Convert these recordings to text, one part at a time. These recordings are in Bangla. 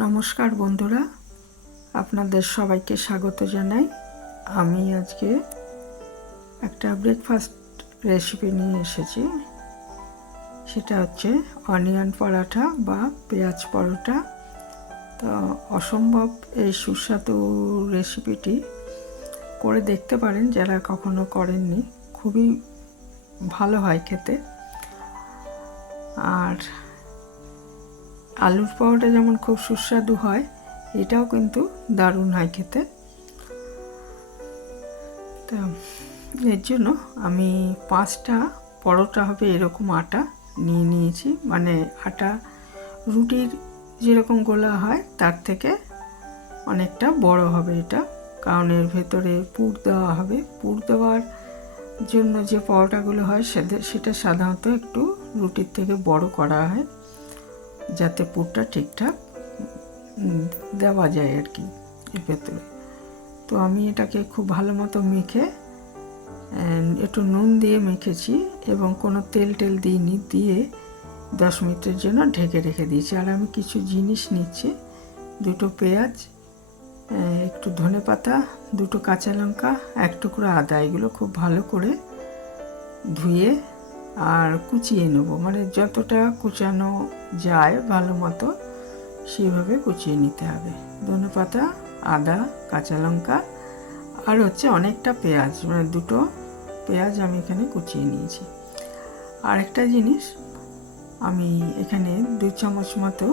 নমস্কার বন্ধুরা, আপনাদের সবাইকে স্বাগত জানাই। আমি আজকে একটা ব্রেকফাস্ট রেসিপি নিয়ে এসেছি। সেটা হচ্ছে অনিয়ন পরাঠা বা পেঁয়াজ পরোটা। তো অসম্ভব এই সুস্বাদু রেসিপিটি করে দেখতে পারেন যারা কখনো করেননি। খুবই ভালো হয় খেতে। আর আলুর পরোটা যেমন খুব সুস্বাদু হয়, এটাও কিন্তু দারুণ হয় খেতে। তো এর জন্য আমি 5টা পরোটা হবে এরকম আটা নিয়ে নিয়েছি। মানে আটা রুটির যেরকম গোলা হয় তার থেকে অনেকটা বড় হবে এটা, কারণ এর ভেতরে পুর দেওয়া হবে। পুর দেওয়ার জন্য যে পরোটাগুলো হয় সেটা সাধারণত একটু রুটির থেকে বড় করা হয়, যাতে পুরটা ঠিকঠাক দেওয়া যায় আর কি এর ভেতরে। তো আমি এটাকে খুব ভালো মতো মেখে একটু নুন দিয়ে মেখেছি এবং কোনো তেল দিইনি, দিয়ে 10 মিনিটের জন্য ঢেকে রেখে দিয়েছি। আর আমি কিছু জিনিস নিচ্ছি, 2টো পেঁয়াজ, একটু ধনেপাতা, 2টো কাঁচা লঙ্কা, 1 টুকরো আদা। এগুলো খুব ভালো করে ধুয়ে আর কুচিয়ে নেব, মানে যতটা কুচানো যায় ভালো মতো সেইভাবে কুচিয়ে নিতে হবে। ধনেপাতা, আদা, কাঁচা লঙ্কা আর হচ্ছে অনেকটা পেঁয়াজ, মানে 2টো পেঁয়াজ আমি এখানে কুচিয়ে নিয়েছি। আরেকটা জিনিস, আমি এখানে 2 চামচ মতো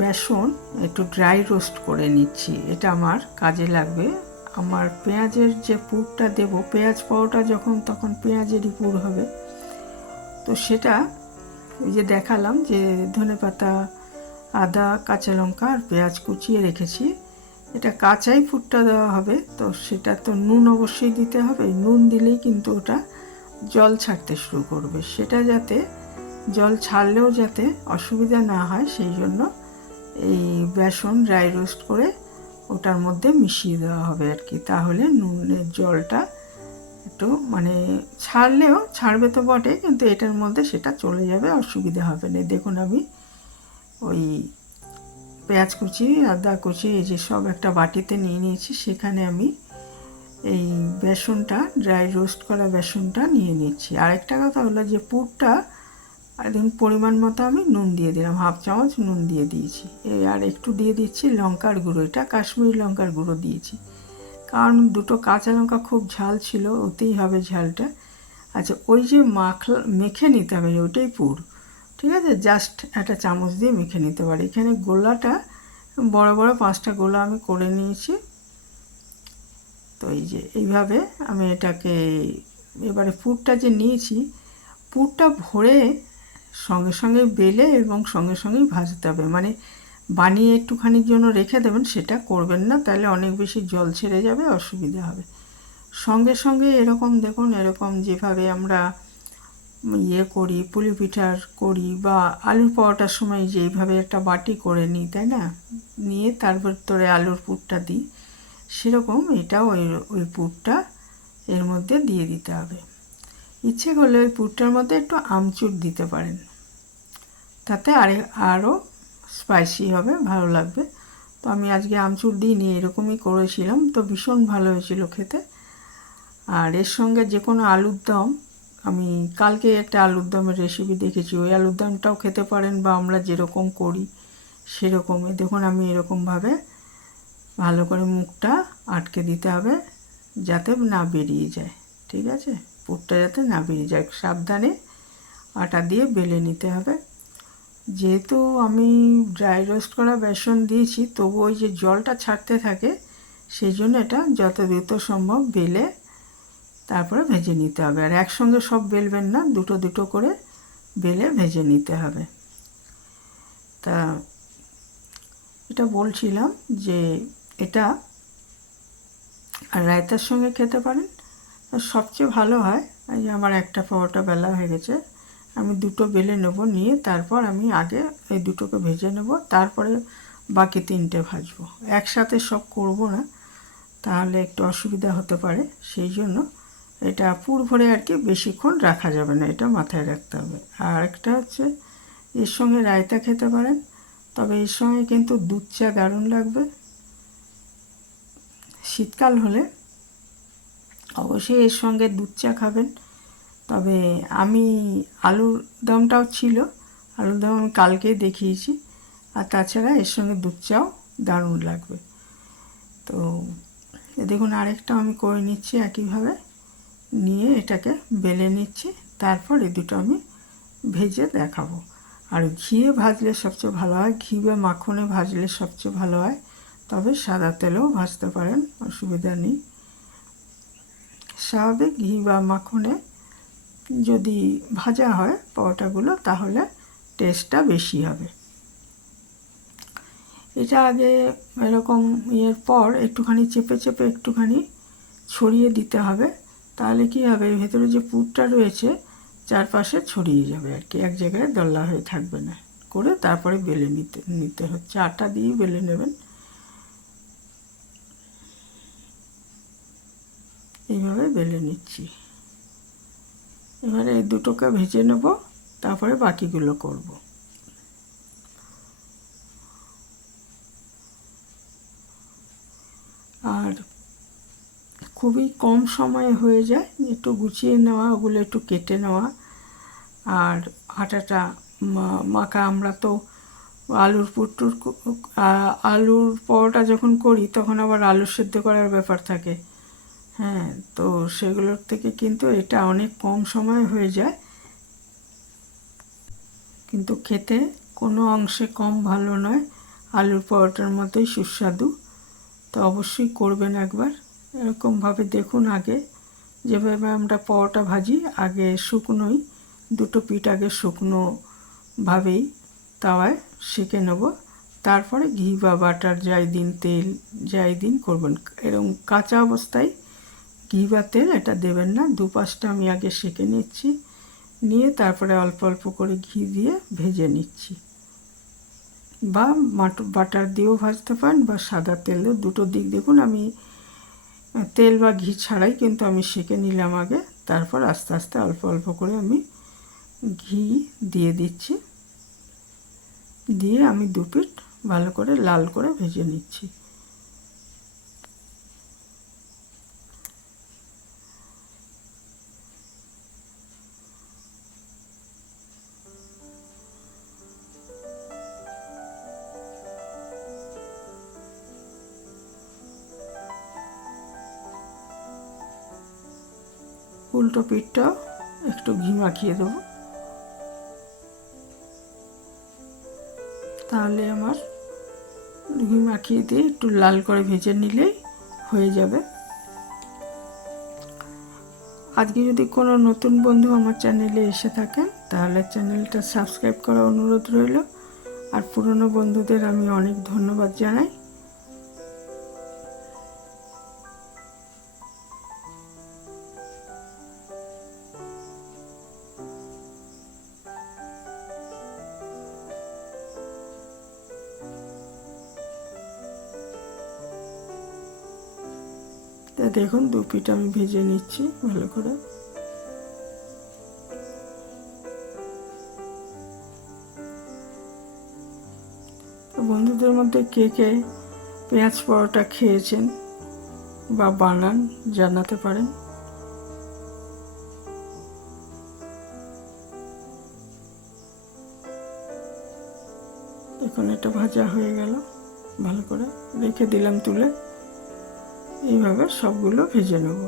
বেসন একটু ড্রাই রোস্ট করে নিচ্ছি। এটা আমার কাজে লাগবে। আমার পেঁয়াজের যে পুরটা দেব, পেঁয়াজ পরোটা যখন তখন পেঁয়াজেরই পুর হবে। তো সেটা ওই যে দেখালাম যে ধনেপাতা, আদা, কাঁচা লঙ্কা আর পেঁয়াজ কুচিয়ে রেখেছি, এটা কাঁচাই পুরটা দেওয়া হবে। তো সেটা তো নুন অবশ্যই দিতে হবে। নুন দিলেই কিন্তু ওটা জল ছাড়তে শুরু করবে। সেটা যাতে জল ছাড়লেও যাতে অসুবিধা না হয়, সেই জন্য এই বেসন ড্রাই রোস্ট করে ওটার মধ্যে মিশিয়ে দেওয়া হবে আর কি। তাহলে নুনের জলটা একটু মানে ছাড়লেও ছাড়বে তো বটে, কিন্তু এটার মধ্যে সেটা চলে যাবে, অসুবিধা হবে না। দেখুন আমি ওই পেঁয়াজ কুচি, আদা কুচি, এই যে সব একটা বাটিতে নিয়ে নিয়েছি। সেখানে আমি এই বেসনটা, ড্রাই রোস্ট করা বেসনটা নিয়ে নিচ্ছি। আরেকটা কথা হলো যে পুরটা একদম পরিমাণ মতো আমি নুন দিয়ে দিলাম, 1/2 চামচ নুন দিয়ে দিয়েছি। আর একটু দিয়ে দিচ্ছি লঙ্কার গুঁড়ো, এটা কাশ্মীরি লঙ্কার গুঁড়ো দিয়েছি, কারণ 2টো কাঁচা লঙ্কা খুব ঝাল ছিল, ওতেই হবে ঝালটা। আচ্ছা, ওই যে মেখে নিতে হবে ওইটাই পুর, ঠিক আছে? জাস্ট একটা চামচ দিয়ে মেখে নিতে পারি। এখানে গোলাটা বড় বড় 5টা গোলা আমি করে নিয়েছি। তো এই যে এইভাবে আমি এটাকে, এবারে পুরটা যে নিয়েছি, পুরটা ভরে সঙ্গে সঙ্গে বেলে এবং সঙ্গে সঙ্গেই ভাজতে হবে। মানে বানিয়ে একটুখানির জন্য রেখে দেবেন, সেটা করবেন না, তাহলে অনেক বেশি জল ছেড়ে যাবে, অসুবিধা হবে। সঙ্গে সঙ্গে এরকম দেখুন, এরকম যেভাবে আমরা করি, পুলি পিঠার করি বা আলুর পরোটার সময় যেইভাবে একটা বাটি করে নিই, তাই না? নিয়ে তার ভেতরে আলুর পুরটা দিই, সেরকম এটাও ওই পুরটা এর মধ্যে দিয়ে দিতে হবে। ইচ্ছে করলে ওই পুরটার মধ্যে একটু আমচুর দিতে পারেন, তাতে আরও স্পাইসি হবে, ভালো লাগবে। তো আমি আজকে আমচুর দিইনি, এরকমই করেছিলাম, তো ভীষণ ভালো হয়েছিল খেতে। আর এর সঙ্গে যে কোনো আলুর দম, আমি কালকে একটা আলুর দমের রেসিপি দেখেছি, ওই আলুর দমটাও খেতে পারেন, বা আমরা যেরকম করি সেরকমই। দেখুন আমি এরকমভাবে ভালো করে মুখটা আটকে দিতে হবে, যাতে না বেরিয়ে যায়, ঠিক আছে? পুরটা যাতে না বেরিয়ে যায়, সাবধানে আটা দিয়ে বেলে নিতে হবে। যেহেতু আমি ড্রাই রোস্ট করা বেসন দিয়েছি, তবু ওই যে জলটা ছাড়তে থাকে, সেই জন্য এটা যত দ্রুত সম্ভব বেলে তারপরে ভেজে নিতে হবে। আর একসঙ্গে সব বেলবেন না, 2টো করে বেলে ভেজে নিতে হবে। তা এটা বলছিলাম যে এটা আর রায়তার সঙ্গে খেতে পারেন, সবচেয়ে ভালো হয়। এই যে আমার একটা পরোটা বেলা হয়ে গেছে, আমি 2টো বেলে নেব, নিয়ে তারপর আমি আগে এই 2টোকে ভেজে নেব, তারপরে বাকি 3টে ভাজবো। একসাথে সব করব না, তাহলে একটু অসুবিধা হতে পারে। সেই জন্য এটা পুর ভরে আর কি বেশিক্ষণ রাখা যাবে না, এটা মাথায় রাখতে হবে। আর একটা হচ্ছে এর সঙ্গে রায়তা খেতে পারেন, তবে এর সঙ্গে কিন্তু দুধ চা দারুণ লাগবে। শীতকাল হলে অবশ্যই এর সঙ্গে দুধ চা খাবেন। তবে আমি আলুর দমটাও ছিল, আলুর দম আমি কালকেই দেখিয়েছি। আর তাছাড়া এর সঙ্গে দুধ চাও দারুণ লাগবে। তো দেখুন আরেকটা আমি করে নিচ্ছি একইভাবে, নিয়ে এটাকে বেলে নিচ্ছি। তারপর এই দুটো আমি ভেজে দেখাবো। আর ঘিয়ে ভাজলে সবচেয়ে ভালো হয়, ঘি বা মাখনে ভাজলে সবচেয়ে ভালো হয়। তবে সাদা তেলেও ভাজতে পারেন, অসুবিধা নেই। স্বাভাবিক ঘি বা মাখনে যদি ভাজা হয় পরোটাগুলো, তাহলে টেস্টটা বেশি হবে। এটা আগে এরকম ইয়ের পর একটুখানি চেপে চেপে একটুখানি ছড়িয়ে দিতে হবে। তাহলে কি হবে, ভেতরে যে পুরটা রয়েছে চারপাশে ছড়িয়ে যাবে আর কি, এক জায়গায় দলা হয়ে থাকবে না। করে তারপরে বেলে নিতে হচ্ছে, আটা দিয়ে বেলে নেবেন। এইভাবে বেলে নিচ্ছি। এবারে এই দুটোকে ভেজে নেব, তারপরে বাকিগুলো করব। আর খুবই কম সময়ে হয়ে যায়, একটু গুছিয়ে নেওয়া, ওগুলো একটু কেটে নেওয়া। আর আটাটা মাখা, আমরা তো আলুর পরোটা যখন করি তখন আবার আলু সেদ্ধ করার ব্যাপার থাকে। হ্যাঁ, তো সেগুলোর থেকে কিন্তু এটা অনেক কম সময় হয়ে যায়, কিন্তু খেতে কোনো অংশে কম ভালো নয়। আলুর পরোটার মতোই সুস্বাদু। তো অবশ্যই করবেন একবার। এরকমভাবে দেখুন, আগে যেভাবে আমরা পরোটা ভাজি, আগে শুকনোই দুটো পিঠ আগে শুকনোভাবেই তাওয়ায় সেঁকে নেব। তারপরে ঘি বা বাটার যাই দিন, তেল যাই দিন করবেন। এরকম কাঁচা অবস্থায় ঘি বা তেল এটা দেবেন না। দুপাশটা আমি আগে সেঁকে নিচ্ছি, নিয়ে তারপরে অল্প অল্প করে ঘি দিয়ে ভেজে নিচ্ছি। বা বাটার দিয়েও ভাজতে পারেন, বা সাদা তেলেও, দুটো দিক দেখুন। আমি তেল বা ঘি ছাড়াই কিন্তু আমি সেঁকে নিলাম আগে, তারপর আস্তে আস্তে অল্প অল্প করে আমি ঘি দিয়ে দিচ্ছি। দিয়ে আমি দু পিঠ ভালো করে লাল করে ভেজে নিচ্ছি। উল্টো পিঠটাও একটু ঘি মাখিয়ে দেবো, তাহলে আমার ঘি মাখিয়ে দিয়ে একটু লাল করে ভেজে নিলেই হয়ে যাবে। আজকে যদি কোনো নতুন বন্ধু আমার চ্যানেলে এসে থাকেন, তাহলে চ্যানেলটা সাবস্ক্রাইব করার অনুরোধ রইল। আর পুরনো বন্ধুদের আমি অনেক ধন্যবাদ জানাই। তা দেখুন দু পিঠ আমি ভেজে নিচ্ছি ভালো করে। তো বন্ধুদের মধ্যে কে কে পেঁয়াজ পরোটা খেয়েছেন বা বানান জানাতে পারেন। এখন এটা ভাজা হয়ে গেল, ভালো করে রেখে দিলাম তুলে। এইভাবে সবগুলো ভেজে নেব।